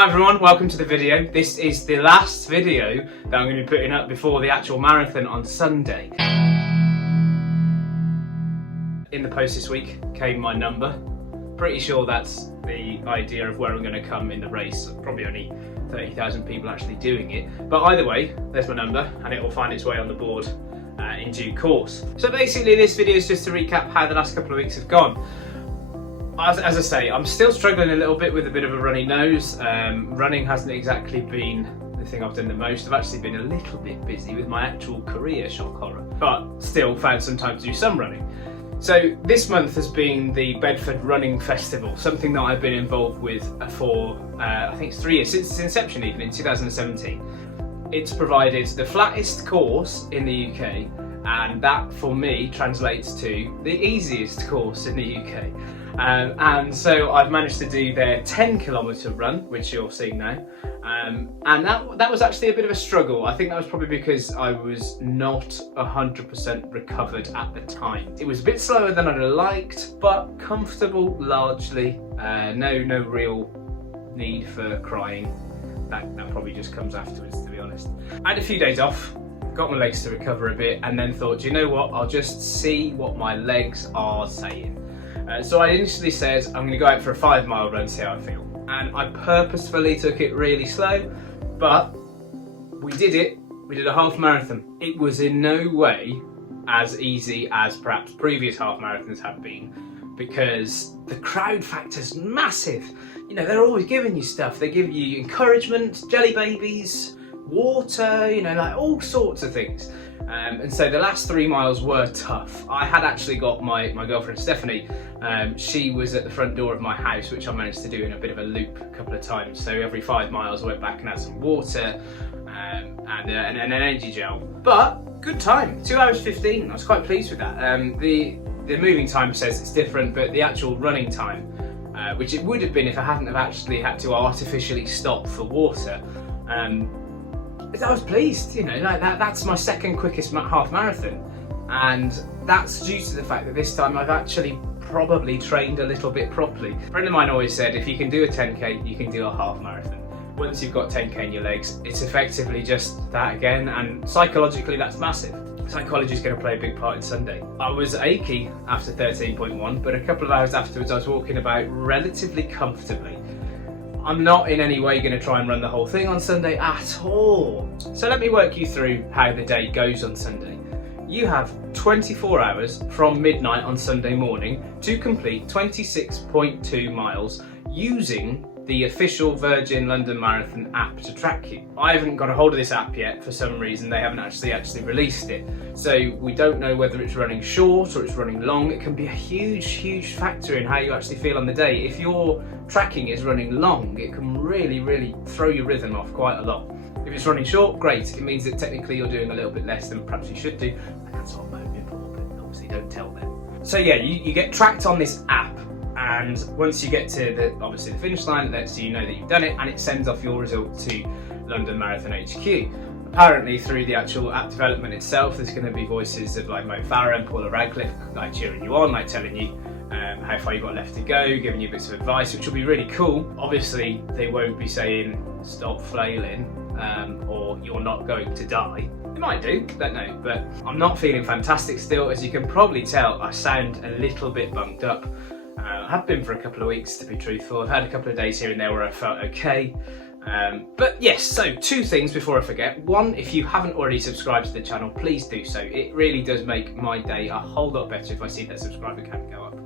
Hi everyone, welcome to the video. This is the last video that I'm going to be putting up before the actual marathon on Sunday. In the post this week came my number. Pretty sure that's the idea of where I'm going to come in the race. Probably only 30,000 people actually doing it. But either way, there's my number and it will find its way on the board in due course. So basically this video is just to recap how the last couple of weeks have gone. As I say, I'm still struggling a little bit with a bit of a runny nose. Running hasn't exactly been the thing I've done the most. I've actually been a little bit busy with my actual career, shock horror, but still found some time to do some running. So this month has been the Bedford Running Festival, something that I've been involved with for I think it's 3 years, since its inception even in 2017. It's provided the flattest course in the UK, and that for me translates to the easiest course in the UK. And so I've managed to do their 10-kilometre run, which you're seeing now, and that was actually a bit of a struggle. I think that was probably because I was not 100% recovered at the time. It was a bit slower than I'd have liked, but comfortable largely. No real need for crying. That probably just comes afterwards, to be honest. I had a few days off, got my legs to recover a bit, and then thought, you know what, I'll just see what my legs are saying. So I initially said, I'm going to go out for a 5-mile run, see how I feel. And I purposefully took it really slow, but we did it. We did a half marathon. It was in no way as easy as perhaps previous half marathons have been, because the crowd factor's massive. You know, they're always giving you stuff. They give you encouragement, jelly babies, water, you know, like all sorts of things. And so the last 3 miles were tough. I had actually got my girlfriend Stephanie, she was at the front door of my house, which I managed to do in a bit of a loop a couple of times. So every 5 miles I went back and had some water and an energy gel. But good time, 2 hours 15, I was quite pleased with that. The moving time says it's different, but the actual running time, which it would have been if I hadn't have actually had to artificially stop for water, I was pleased, you know, like that's my second quickest half marathon, and that's due to the fact that this time I've actually probably trained a little bit properly. A friend of mine always said, if you can do a 10k, you can do a half marathon. Once you've got 10k in your legs, it's effectively just that again, and psychologically that's massive. Psychology is going to play a big part in Sunday. I was achy after 13.1, but a couple of hours afterwards I was walking about relatively comfortably. I'm not in any way going to try and run the whole thing on Sunday at all. So let me work you through how the day goes on Sunday. You have 24 hours from midnight on Sunday morning to complete 26.2 miles using the official Virgin London Marathon app to track you. I haven't got a hold of this app yet for some reason. They haven't actually released it. So we don't know whether it's running short or it's running long. It can be a huge factor in how you actually feel on the day. If your tracking is running long, it can really throw your rhythm off quite a lot. If it's running short, great. It means that technically you're doing a little bit less than perhaps you should do. And that's what most people, but obviously don't tell them. So yeah, you get tracked on this app. And once you get to the finish line, it lets you know that you've done it, and it sends off your result to London Marathon HQ. Apparently through the actual app development itself, there's going to be voices of like Mo Farah and Paula Radcliffe like cheering you on, like telling you how far you've got left to go, giving you bits of advice, which will be really cool. Obviously they won't be saying stop flailing or you're not going to die. They might do, don't know, but I'm not feeling fantastic still. As you can probably tell, I sound a little bit bunged up. I have been for a couple of weeks, to be truthful. I've had a couple of days here and there where I felt okay. But yes, so 2 things before I forget. 1, if you haven't already subscribed to the channel, please do so. It really does make my day a whole lot better if I see that subscriber count go up.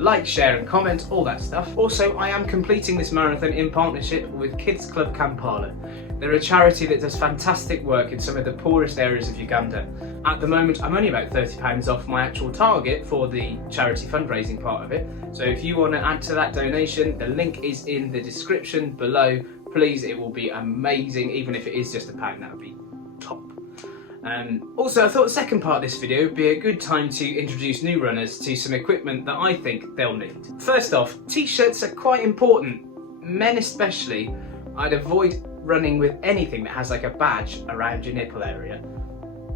Like, share and comment, all that stuff. Also, I am completing this marathon in partnership with Kids Club Kampala. They're a charity that does fantastic work in some of the poorest areas of Uganda. At the moment, I'm only about £30 off my actual target for the charity fundraising part of it. So if you want to add to that donation, the link is in the description below. Please, it will be amazing. Even if it is just £1, that would be top. Also, I thought the second part of this video would be a good time to introduce new runners to some equipment that I think they'll need. First off, t-shirts are quite important. Men especially. I'd avoid running with anything that has like a badge around your nipple area.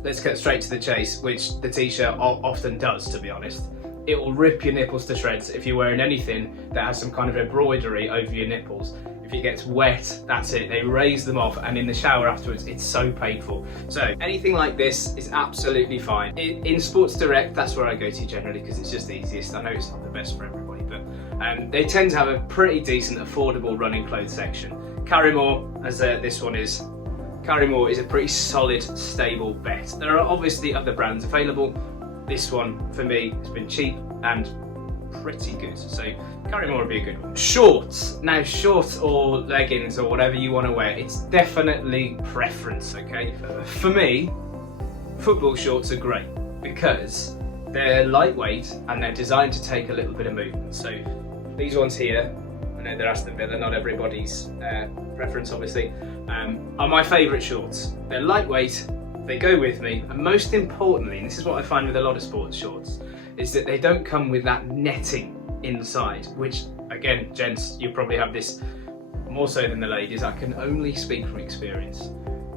Let's cut straight to the chase, which the t-shirt often does, to be honest. It will rip your nipples to shreds if you're wearing anything that has some kind of embroidery over your nipples. If If it gets wet, that's it. They raise them off, and in the shower afterwards, it's so painful. So anything like this is absolutely fine. In Sports Direct, that's where I go to generally because it's just the easiest. I know it's not the best for everybody, but they tend to have a pretty decent, affordable running clothes section. Carrymore, as this one is, Carrymore is a pretty solid, stable bet. There are obviously other brands available. This one, for me, has been cheap and pretty good. So Carrymore would be a good one. Shorts. Now, shorts or leggings or whatever you want to wear, it's definitely preference, okay? For me, football shorts are great because they're lightweight and they're designed to take a little bit of movement. So these ones here, I know they're Aston Villa, not everybody's preference obviously, are my favourite shorts. They're lightweight, they go with me, and most importantly, and this is what I find with a lot of sports shorts, is that they don't come with that netting inside, which again, gents, you probably have this more so than the ladies, I can only speak from experience,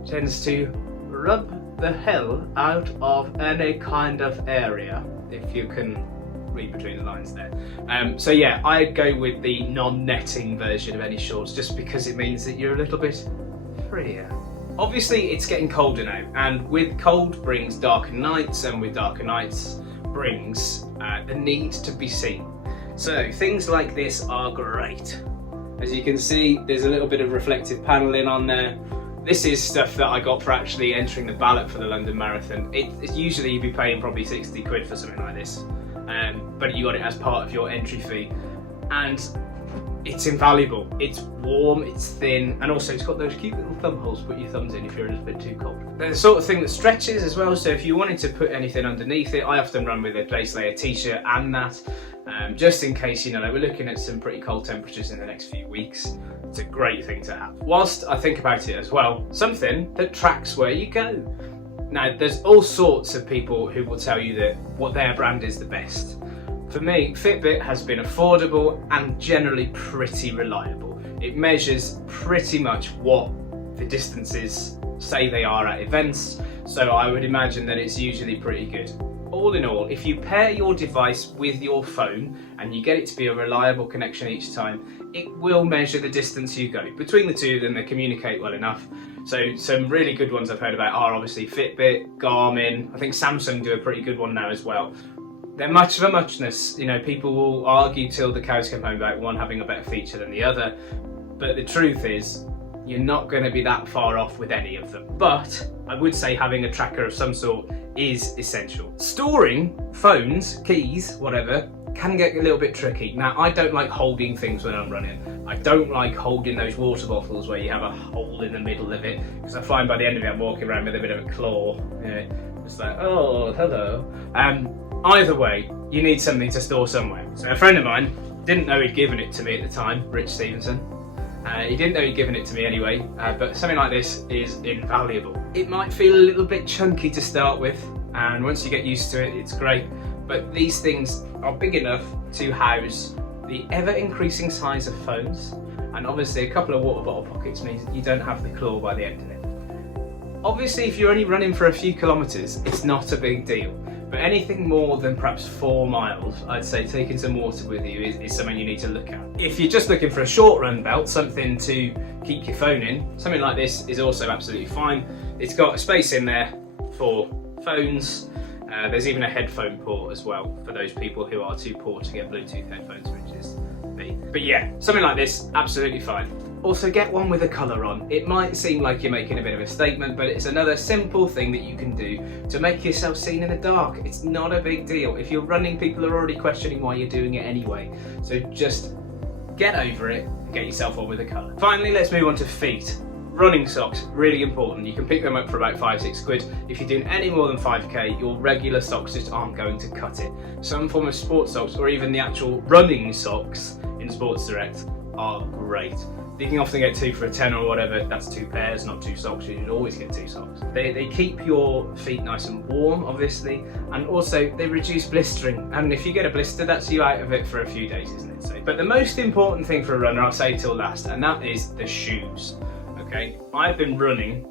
tends to rub the hell out of any kind of area, if you can read between the lines there. So yeah, I go with the non-netting version of any shorts just because it means that you're a little bit freer. Obviously it's getting colder now, and with cold brings darker nights, and with darker nights brings the need to be seen. So things like this are great. As you can see, there's a little bit of reflective paneling on there. This is stuff that I got for actually entering the ballot for the London Marathon. It's usually you'd be paying probably 60 quid for something like this, but you got it as part of your entry fee, and it's invaluable. It's warm, it's thin, and also it's got those cute little thumb holes to put your thumbs in if you're a little bit too cold. They're the sort of thing that stretches as well, so if you wanted to put anything underneath it, I often run with a base layer t-shirt and that, just in case, you know, like we're looking at some pretty cold temperatures in the next few weeks. It's a great thing to have. Whilst I think about it as well, something that tracks where you go. Now, there's all sorts of people who will tell you that what their brand is the best. For me, Fitbit has been affordable and generally pretty reliable. It measures pretty much what the distances say they are at events, so I would imagine that it's usually pretty good. All in all, if you pair your device with your phone and you get it to be a reliable connection each time, it will measure the distance you go. Between the two of them, they communicate well enough. So some really good ones I've heard about are obviously Fitbit, Garmin. I think Samsung do a pretty good one now as well. They're much of a muchness. You know, people will argue till the cows come home about one having a better feature than the other, but the truth is, you're not going to be that far off with any of them. But I would say having a tracker of some sort is essential. Storing phones, keys, whatever, can get a little bit tricky. Now, I don't like holding things when I'm running. I don't like holding those water bottles where you have a hole in the middle of it, because I find by the end of it I'm walking around with a bit of a claw. Yeah, it's like, oh, hello. Either way, you need something to store somewhere. So a friend of mine didn't know he'd given it to me at the time, Rich Stevenson. He didn't know he'd given it to me anyway, but something like this is invaluable. It might feel a little bit chunky to start with, and once you get used to it, it's great. But these things are big enough to house the ever-increasing size of phones, and obviously a couple of water bottle pockets means you don't have the claw by the end of it. Obviously, if you're only running for a few kilometres, it's not a big deal. But anything more than perhaps 4 miles, I'd say taking some water with you is something you need to look at. If you're just looking for a short run belt, something to keep your phone in, something like this is also absolutely fine. It's got a space in there for phones. There's even a headphone port as well for those people who are too poor to get Bluetooth headphones, which is me. But yeah, something like this, absolutely fine. Also, get one with a colour on. It might seem like you're making a bit of a statement, but it's another simple thing that you can do to make yourself seen in the dark. It's not a big deal. If you're running, people are already questioning why you're doing it anyway. So just get over it and get yourself on with a colour. Finally, let's move on to feet. Running socks, really important. You can pick them up for about 5-6 quid. If you're doing any more than 5k, your regular socks just aren't going to cut it. Some form of sports socks, or even the actual running socks in Sports Direct, are great. You can often get 2 for a tenner or whatever. That's 2 pairs, not 2 socks. You should always get 2 socks. They keep your feet nice and warm, obviously, and also they reduce blistering. And if you get a blister, that's you out of it for a few days, isn't it? So, but the most important thing for a runner, I'll say till last, and that is the shoes. Okay, I've been running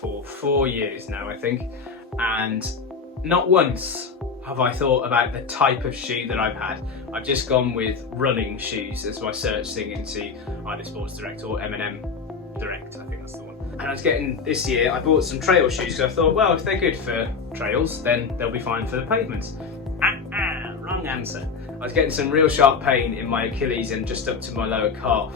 for 4 years now, I think, and not once have I thought about the type of shoe that I've had. I've just gone with running shoes as my search thing into either Sports Direct or M&M Direct, I think that's the one. And I was getting, this year, I bought some trail shoes because I thought, well, if they're good for trails, then they'll be fine for the pavements. Wrong answer. I was getting some real sharp pain in my Achilles and just up to my lower calf.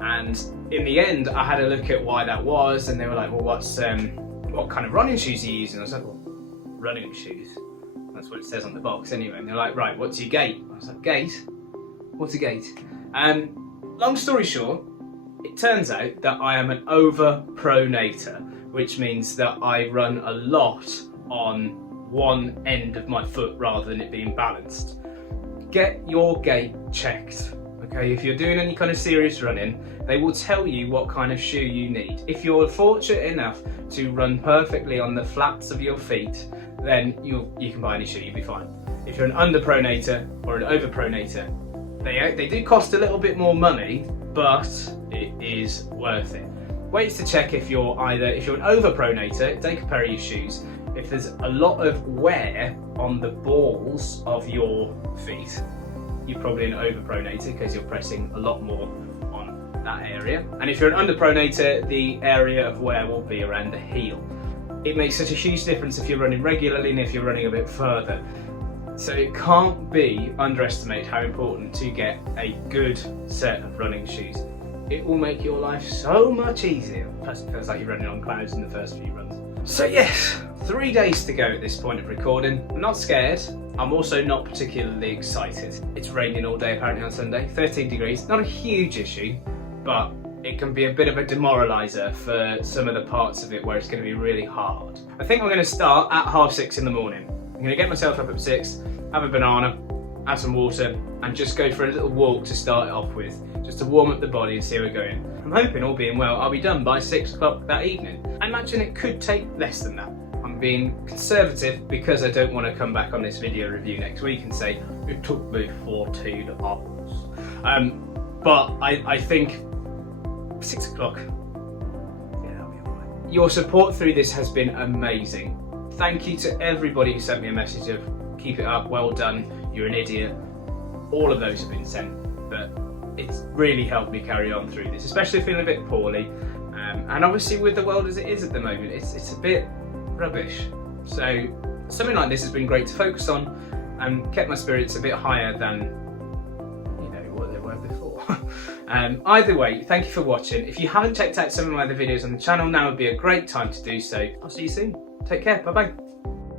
And in the end, I had a look at why that was, and they were like, well, what kind of running shoes are you using? I was like, well, running shoes. That's what it says on the box anyway. And they're like, right, what's your gait? I was like, gait? What's a gait? Long story short, it turns out that I am an overpronator, which means that I run a lot on one end of my foot rather than it being balanced. Get your gait checked. Okay, if you're doing any kind of serious running, they will tell you what kind of shoe you need. If you're fortunate enough to run perfectly on the flaps of your feet, then you can buy any shoe, you'll be fine. If you're an underpronator or an overpronator, they do cost a little bit more money, but it is worth it. Ways to check if you're an overpronator, take a pair of your shoes. If there's a lot of wear on the balls of your feet, you're probably an overpronator because you're pressing a lot more on that area. And if you're an underpronator, the area of wear will be around the heel. It makes such a huge difference if you're running regularly and if you're running a bit further. So it can't be underestimated how important to get a good set of running shoes. It will make your life so much easier. Plus it feels like you're running on clouds in the first few runs. So yes, 3 days to go at this point of recording. I'm not scared. I'm also not particularly excited. It's raining all day apparently on Sunday, 13 degrees. Not a huge issue, but it can be a bit of a demoraliser for some of the parts of it where it's going to be really hard. I think I'm going to start at 6:30 in the morning. I'm going to get myself up at 6, have a banana, have some water, and just go for a little walk to start it off with, just to warm up the body and see where we're going. I'm hoping, all being well, I'll be done by 6 o'clock that evening. I imagine it could take less than that. I'm being conservative because I don't want to come back on this video review next week and say, it took me 14 hours. But I think 6 o'clock, yeah, that'll be alright. Your support through this has been amazing. Thank you to everybody who sent me a message of, keep it up, well done, you're an idiot. All of those have been sent, but it's really helped me carry on through this, especially feeling a bit poorly. And obviously with the world as it is at the moment, it's a bit rubbish. So something like this has been great to focus on and kept my spirits a bit higher than, you know, what they were before. Either way, thank you for watching. If you haven't checked out some of my other videos on the channel, now would be a great time to do so. I'll see you soon. Take care, bye bye.